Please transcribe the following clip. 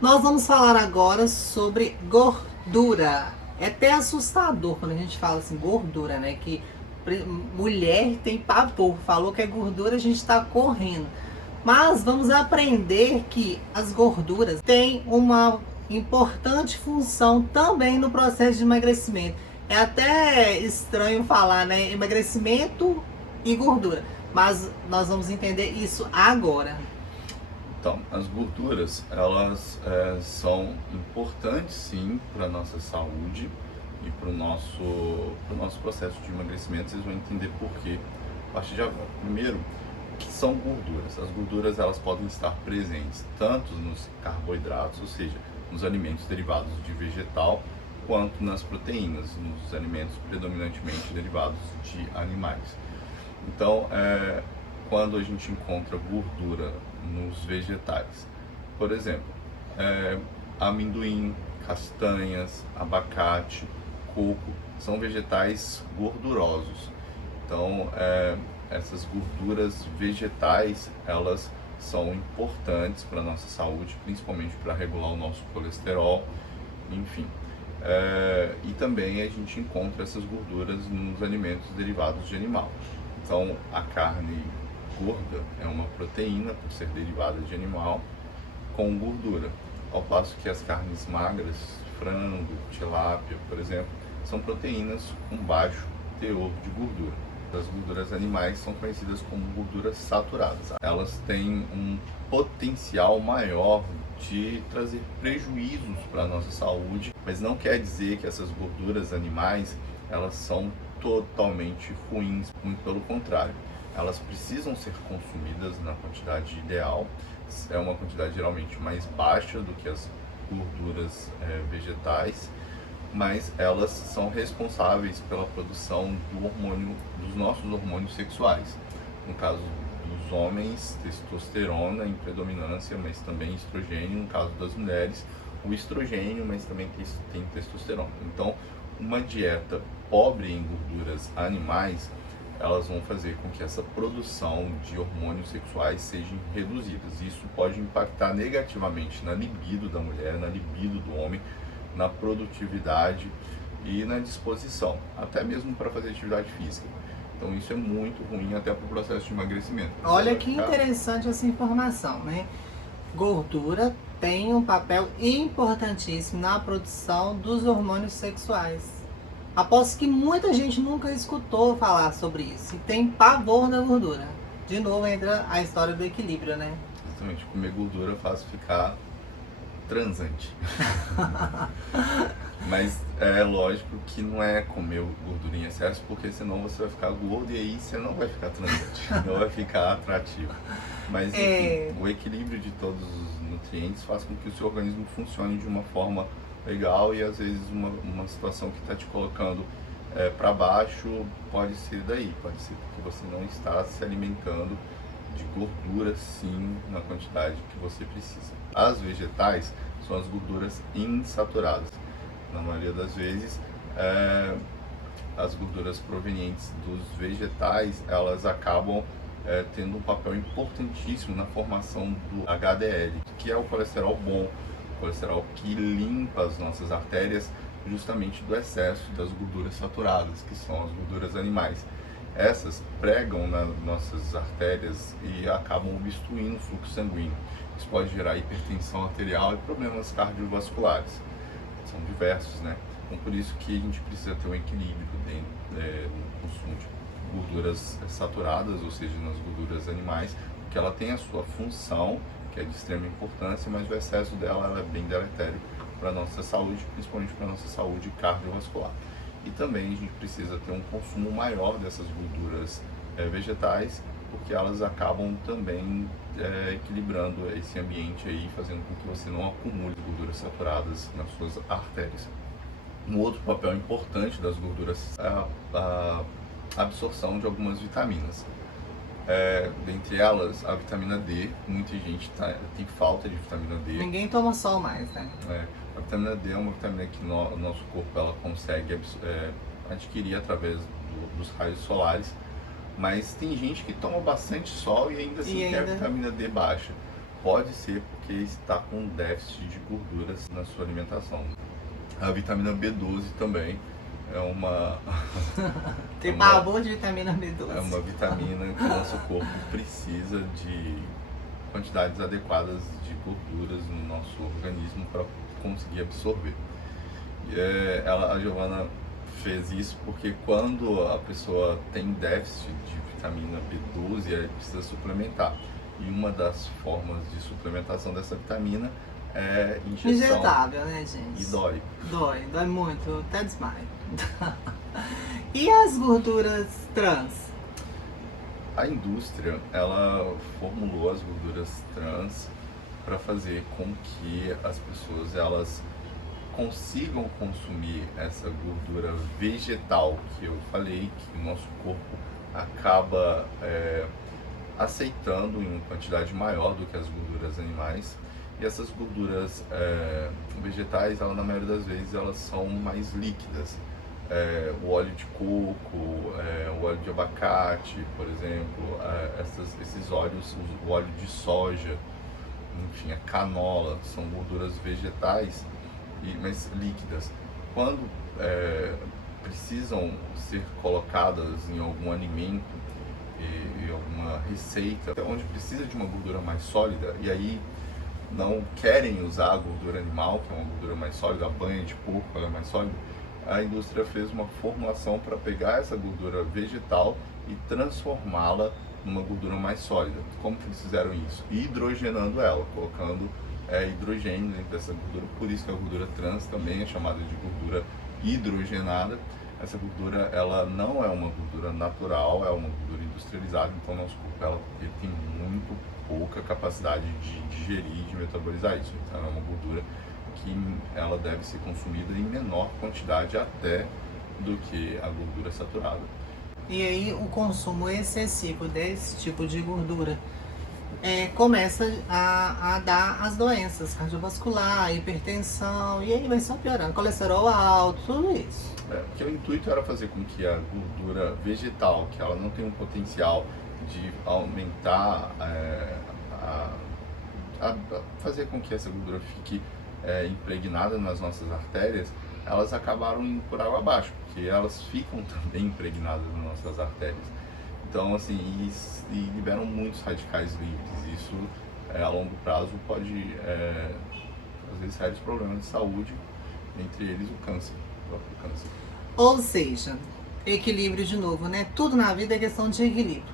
Nós vamos falar agora sobre gordura. É até assustador quando a gente fala assim, gordura, né? Que mulher tem pavor. Falou que é gordura, a gente está correndo. Mas vamos aprender que as gorduras têm uma importante função também no processo de emagrecimento. É até estranho falar, né? Emagrecimento e gordura. Mas nós vamos entender isso agora. Então, as gorduras, elas são importantes sim para a nossa saúde e para o nosso processo de emagrecimento. Vocês vão entender por quê a partir de agora. Primeiro, o que são gorduras? As gorduras, elas podem estar presentes tanto nos carboidratos, ou seja, nos alimentos derivados de vegetal, quanto nas proteínas, nos alimentos predominantemente derivados de animais. Então, quando a gente encontra gordura nos vegetais, por exemplo, amendoim, castanhas, abacate, coco, são vegetais gordurosos. Então, essas gorduras vegetais, elas são importantes para a nossa saúde, principalmente para regular o nosso colesterol, enfim. E também a gente encontra essas gorduras nos alimentos derivados de animal. Então, a carne gorda é uma proteína, por ser derivada de animal, com gordura. Ao passo que as carnes magras, frango, tilápia, por exemplo, são proteínas com baixo teor de gordura. As gorduras animais são conhecidas como gorduras saturadas. Elas têm um potencial maior de trazer prejuízos para a nossa saúde, mas não quer dizer que essas gorduras animais elas são totalmente ruins, muito pelo contrário. Elas precisam ser consumidas na quantidade ideal, é uma quantidade geralmente mais baixa do que as gorduras vegetais, mas elas são responsáveis pela produção dos nossos hormônios sexuais. No caso dos homens, testosterona em predominância, mas também estrogênio. No caso das mulheres, o estrogênio, mas também tem testosterona. Então, uma dieta pobre em gorduras animais, elas vão fazer com que essa produção de hormônios sexuais sejam reduzidas. Isso pode impactar negativamente na libido da mulher, na libido do homem, na produtividade e na disposição, até mesmo para fazer atividade física. Então isso é muito ruim até para o processo de emagrecimento. Olha que interessante essa informação, né? Gordura tem um papel importantíssimo na produção dos hormônios sexuais. Aposto que muita gente nunca escutou falar sobre isso e tem pavor da gordura. De novo entra a história do equilíbrio, né? Exatamente, comer gordura faz ficar transante. Mas é lógico que não é comer gordura em excesso, porque senão você vai ficar gordo e aí você não vai ficar transante, não vai ficar atrativo. Mas enfim, o equilíbrio de todos os nutrientes faz com que o seu organismo funcione de uma forma legal, e às vezes uma situação que está te colocando para baixo pode ser daí, pode ser porque você não está se alimentando de gordura sim na quantidade que você precisa. As vegetais são as gorduras insaturadas. Na maioria das vezes, as gorduras provenientes dos vegetais, elas acabam tendo um papel importantíssimo na formação do HDL, que é o colesterol bom, o colesterol que limpa as nossas artérias justamente do excesso das gorduras saturadas, que são as gorduras animais. Essas pregam nas nossas artérias e acabam obstruindo o fluxo sanguíneo. Isso pode gerar hipertensão arterial e problemas cardiovasculares. São diversos, né? Então, por isso que a gente precisa ter um equilíbrio no consumo de gorduras saturadas, ou seja, nas gorduras animais, porque ela tem a sua função, que é de extrema importância, mas o excesso dela ela é bem deletério para a nossa saúde, principalmente para a nossa saúde cardiovascular. E também a gente precisa ter um consumo maior dessas gorduras vegetais, porque elas acabam também equilibrando esse ambiente aí, fazendo com que você não acumule gorduras saturadas nas suas artérias. Um outro papel importante das gorduras é a absorção de algumas vitaminas. Dentre elas, a vitamina D. Muita gente tem falta de vitamina D. Ninguém toma sol mais, né? A vitamina D é uma vitamina que o nosso corpo ela consegue adquirir através dos raios solares, mas tem gente que toma bastante sol e ainda assim tem a vitamina D baixa. pode ser porque está com déficit de gorduras na sua alimentação. A vitamina B12 também é uma... Tem pavor de vitamina B12. É uma vitamina que o nosso corpo precisa de quantidades adequadas de gorduras no nosso organismo para conseguir absorver. A Giovana fez isso porque quando a pessoa tem déficit de vitamina B12, ela precisa suplementar. E uma das formas de suplementação dessa vitamina é injeção. Injetável, né, gente? E dói. Dói muito, até desmaio. E as gorduras trans? A indústria, ela formulou as gorduras trans para fazer com que as pessoas elas consigam consumir essa gordura vegetal que eu falei, que o nosso corpo acaba aceitando em uma quantidade maior do que as gorduras animais. E essas gorduras vegetais, na maioria das vezes, elas são mais líquidas. O óleo de coco, o óleo de abacate, por exemplo, esses óleos, o óleo de soja, enfim, a canola, são gorduras vegetais, mas líquidas. Quando precisam ser colocadas em algum alimento e alguma receita, onde precisa de uma gordura mais sólida, e aí não querem usar a gordura animal, que é uma gordura mais sólida, a banha de porco ela é mais sólida, a indústria fez uma formulação para pegar essa gordura vegetal e transformá-la numa gordura mais sólida. Como que eles fizeram isso? Hidrogenando ela, colocando hidrogênio dentro dessa gordura. Por isso que a gordura trans também é chamada de gordura hidrogenada. Essa gordura ela não é uma gordura natural, é uma gordura industrializada, então nosso corpo ele tem muito pouca capacidade de digerir, de metabolizar isso. Então é uma gordura que ela deve ser consumida em menor quantidade até do que a gordura saturada. E aí o consumo excessivo desse tipo de gordura começa a dar as doenças cardiovascular, hipertensão, e aí vai só piorando, colesterol alto, tudo isso. Porque o intuito era fazer com que a gordura vegetal, que ela não tem um potencial de aumentar, fazer com que essa gordura fique impregnada nas nossas artérias, elas acabaram indo por água abaixo, porque elas ficam também impregnadas nas nossas artérias. Então, assim, e liberam muitos radicais livres. Isso, a longo prazo, pode trazer sérios problemas de saúde, entre eles o câncer, o próprio câncer. Ou seja, equilíbrio de novo, né? Tudo na vida é questão de equilíbrio.